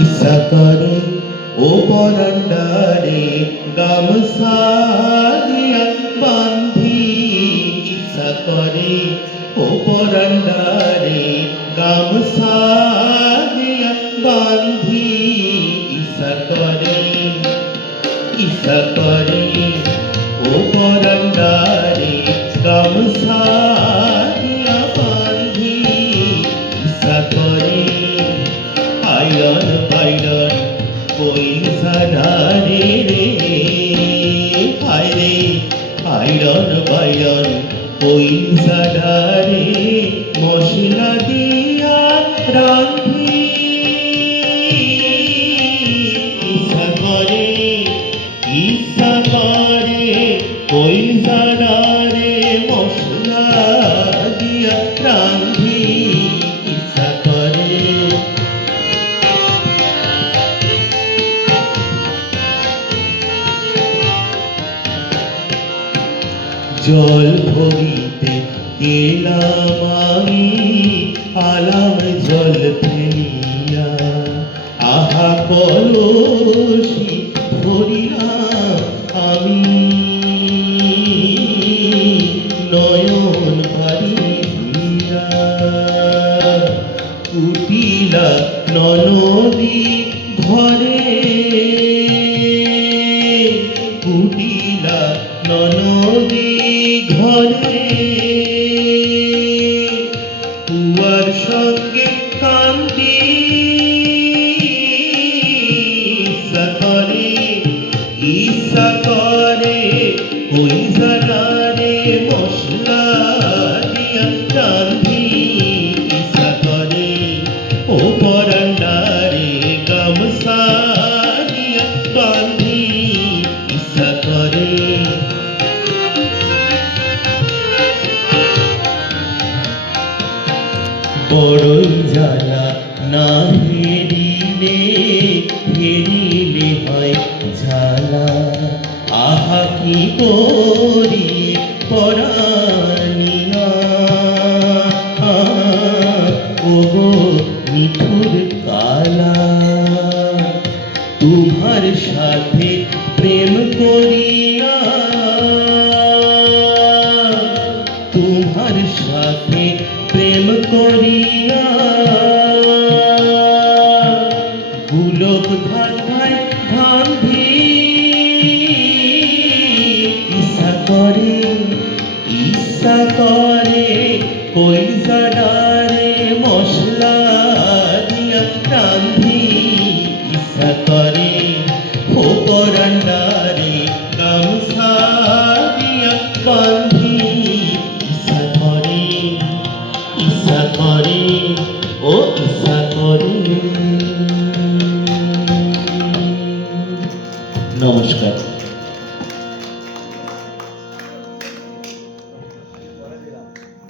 ইচ্ছা করে ও পরান্ডারে গামছা দিয়া বান্ধি, ইচ্ছা করে ও পরান্ডারে গামছা দিয়া বান্ধি, ইচ্ছা করে ও পরান্ডারে গামছা দিয়া বান্ধি, ইচ্ছা করে আইরন বাইরন কইল সারারে রে, হায়রে আইরন বাইরন কইল সারারে মশলা দিয়া রান্ধি, ইচ্ছা করে কইল সারারে মশলা দিয়া রান্ধি, ইচ্ছা করে জল ভরিতে গেলাম আমি আলাম জল ফেলিয়া, আহা কলসি ধরিলাম আমি নয়ন ভারিয়া, কুটিলা ননদী ঘরে, কুটিলা ননদী ঘরে, তুয়ার সঙ্গে কান্দি, ইচ্ছা করে ওই জানারে মশলা দিয়া রান্ধি, ইচ্ছা করে ও পরান্ডারে গামছা দিয়া বান্ধি, ইচ্ছা করে বড়ই জ্বালা না হেরিলে, হেরিলে হয় ঝালা, আহা কি করি পরানিয়া, ওগো নিঠুর কালা, তোমার সাথে প্রেম করিয়া, তোমার সাথে প্রেম করিয়া, গুলক ধাঁধায় ধান্ধি, ইচ্ছা করে কইল সারারে মশলা দিয়া রান্ধি, ইচ্ছা করে ও পরান্ডারে গামছা দিয়া বান্ধি, ইচ্ছা করে ও ইচ্ছা করে। নমস্কার।